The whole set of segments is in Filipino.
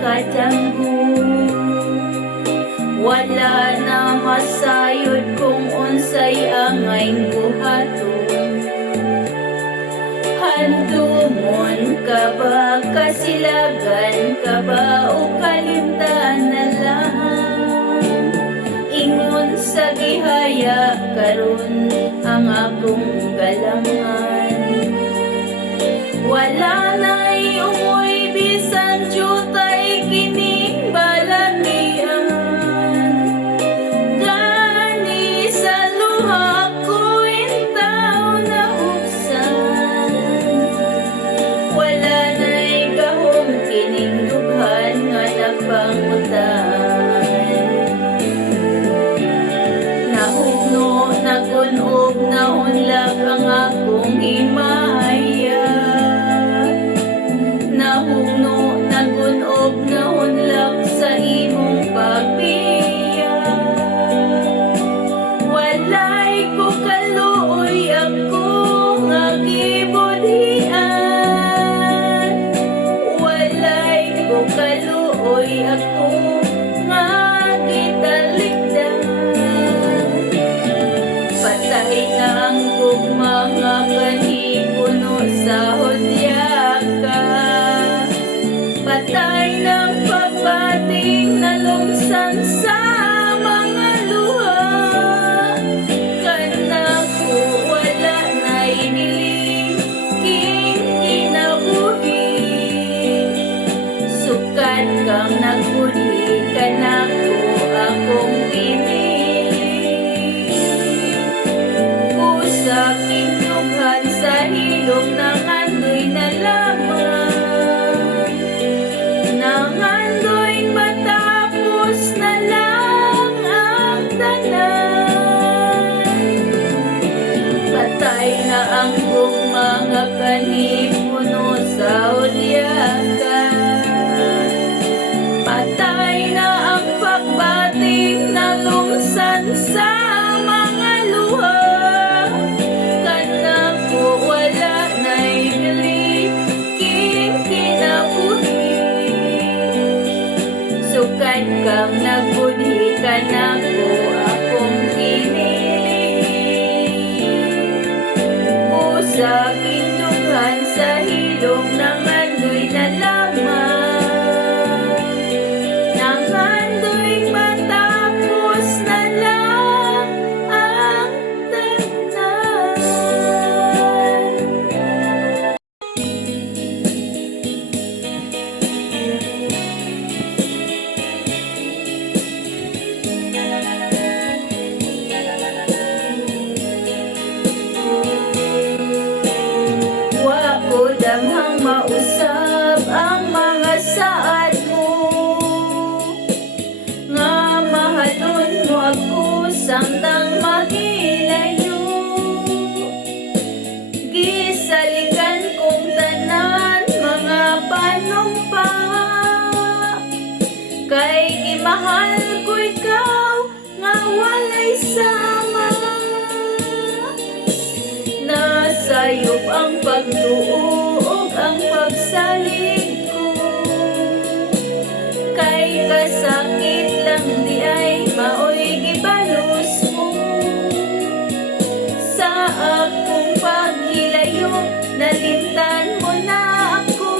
kadanggo. Wala na masayod kung unsay angay buhaton. Handumon ka ba, kasilagan ka ba, o kalimtan na lang? Ingon sa gihaya karon ang akong galangan. Wala na'y umoy bisan jutay kining balatian. Gani sa luha ko intaw na huksan. Wala na'y gahom kining dughan nga nagpangutan. Nahugno, nagunog, nahunlag ang akong himaya. Nahugno, nagunog, nahunlag sa imong pagbiya. Walay ko kaluoy ako nga gibudhian. Walay ko kaluoy ako nga gitalikdan. Patay na ang gugma nga kanipuno sa hudyaka. Patay ng pagbating na lungsan sa mga luha. Kanako wala na'y nilingking kinabuhi. Sukat kang nagbudhi, kanako akong pinili. Usa kinughan sa hilom ng andoy na lamang. Nangandoy matapos na lang ang tanan. Patay na ang gugma nga kanipuno sa hudyaka. Patay na ang pagbating na lungsan sa mga luha. Kanako wala na'y nilingking kinabuhi. Sukat kang nagbudhi, kanako akong pinili. Usa kindughan sa hilom ng andoy na lamang. Nang andoy matapos na lang ang tanan. Wa ko damhang mausab ang mga saad mo. Nga mahalon mo ako samtang mahilayo. Gisalikan kong tanan mga panumpa. Kay gimahal ko ikaw nga walay sama. Nasayop ang pagtuo ug ang pagsalig ko. Kay kasakit lang di ay maoy gibalos mo. Sa akong paghilayo nalimtan mo na ako.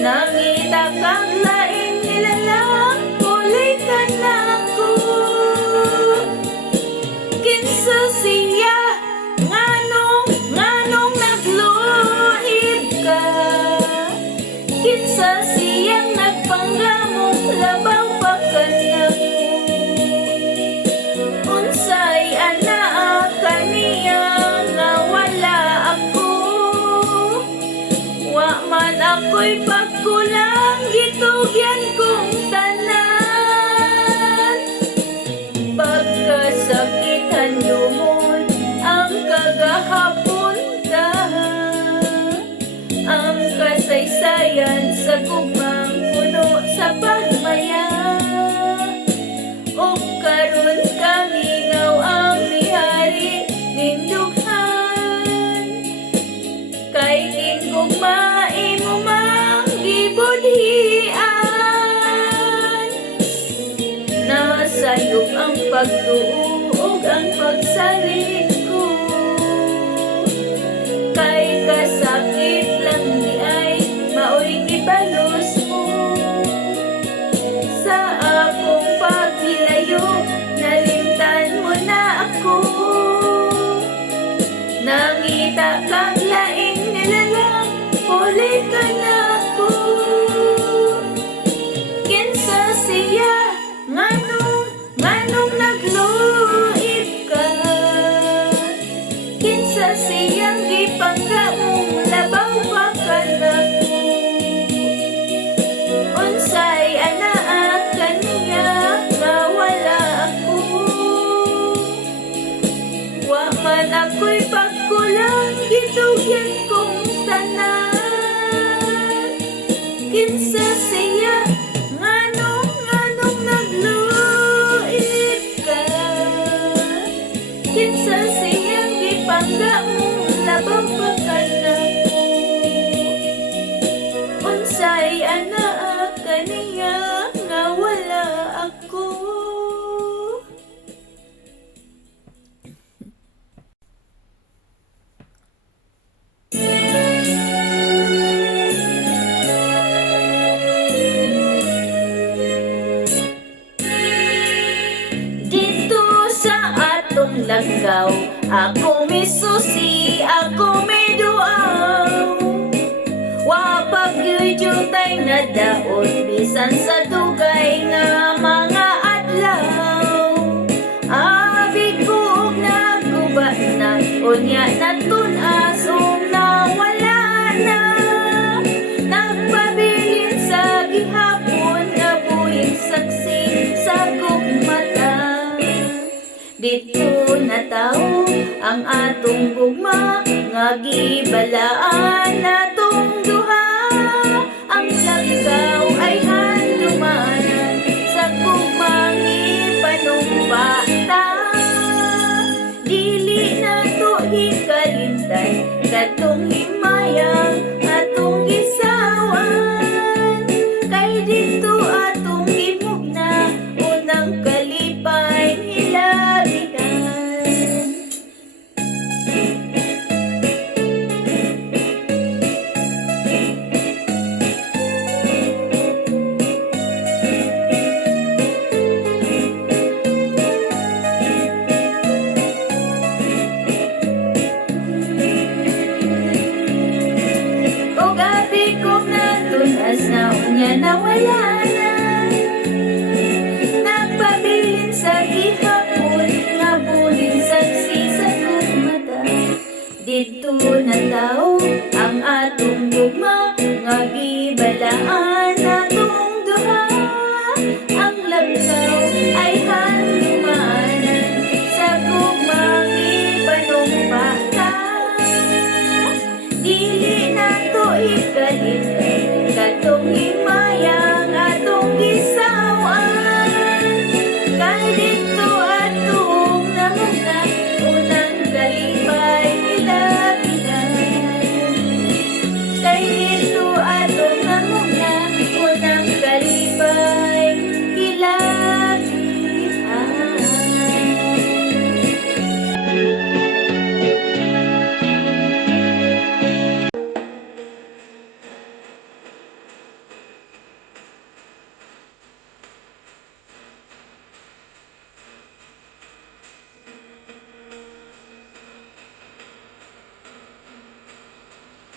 Nangita kang lain nilalang kulay ka na ako. Kinsa siya nganong nagluhib ka. Kinsa siyang nagpanggamong labaw pa kanako. Unsay anaa kaniya nga wala ako. Wa man ako'y pagkulang, gitugyan kong tanan. Pagkasakitan lumon ang kagahapon ka. Ang kasaysayan sa gugmang puno sa pagmaya. O karon kamingaw ang lihari ning dughan. Kay king gugma imo mang gibud binhian. Nasayop ang pagtuog ang pagsalit ko. Kay kasakit lang di ay maoy gibalos mo. Sa akong paghilayo, nalimtan mo na ako. Nangita kang laing nilalang, huli ka na ako. Kinsa siya, nganong nagluib ka. Kinsa siyang gipangga mong labaw pa ka na ko. Unsay anaa kaniya nga wala ako. Wa man ako'y pagkulang, gitugyan kong tanan. Kinsa siya, nganong nagluib ka. Kinsa siyang gipangga mong labaw pa ka na ko. Unsay anaa kaniya nga wala ako. Dito sa atong langaw, ako may susi, ako may duaw. Wa pagyuyutay na daot, bisan sa dugay nga mga adlaw. Abi ko og naguba na, unya na tunas og nawala na. Nagpabilin sa gihapon, nga buhing saksi sa gugmata. Dito na tao ang atong gugma, nga gibalaan natong duha. Ang lagaw ay handumanan sa gugmang ipanumpata. Dili na to hikalintay, katong himayang atong gisawan. Kay dito atong gimugna, unang kalipay hilabihan. O gabi kong natunas na unya na wala na. Nagpabilin sa gihapon, nga buhing saksi sa gugmata. Dito na tao ang atong gugma, nga gibalaan natong duha. Ang lagaw ay handumanan sa gugmang ipanumpata. Dili na to ikalintay, katong himayang atong gisawan. Kay dito atong namuna, unang kalipay hilabihan. Kay dito atong namuna, unang kalipay hilabihan.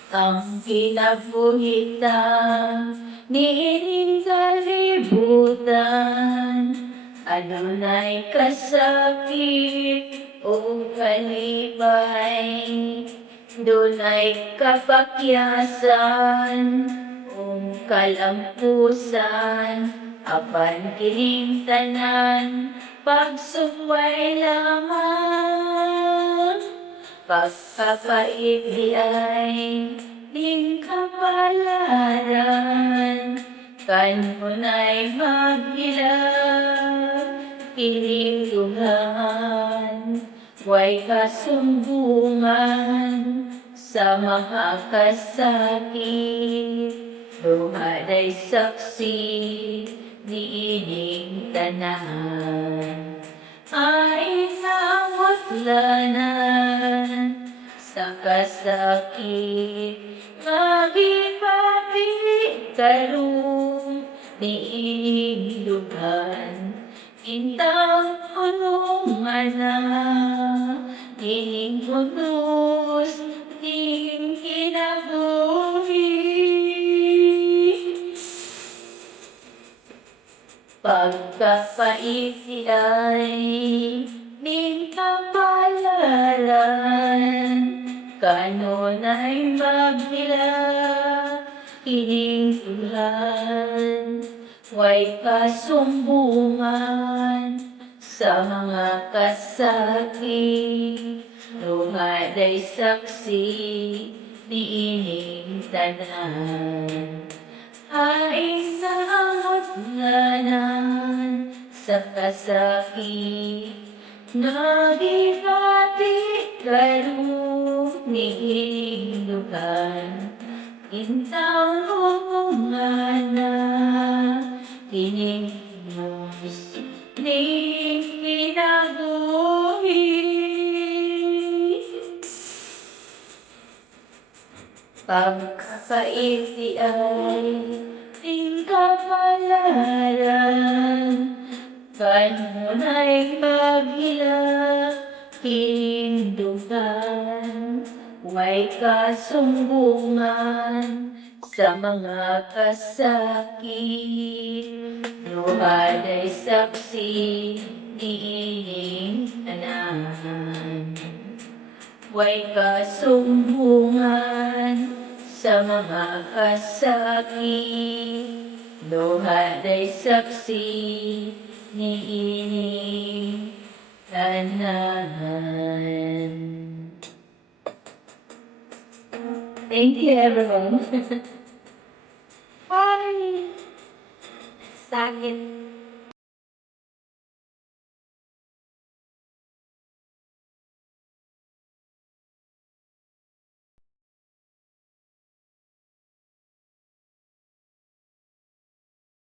Ang kinabuhitan niining kalibutan, adunay kasakit o kalibay, dunay kapakyasan o kalampusan, apan kining tanan pagsuway lamang. Pagpapait di ay ning kapalaran, kanunay maghilag, pilingguhan, way kasumbungan sa makakasakit. Lumaday saksi niining tanan ay namutlanan sa kasakit magipapit karong niining lugan intang ulungan na ining punos ining kinabuhi. Pagkapaiti ay ning kapalaran, kanunay magdila kining tulan. Way kasumbungan sa mga kasakit, lumaday saksi niining tanan. Haing namutlanan sa kasakit, nagibati karong niining lugan. Intang umana kining Diyos ning kinabuhi. Pagkapaiti ay ning kapalaran, kanunay magila kining dugan. Way kasumbungan sa mga kasakit, lumaday saksi niining tanan. Way kasumbungan sa mga kasakit, lumaday saksi niining tanan. Thank you, everyone. Bye! Sakit.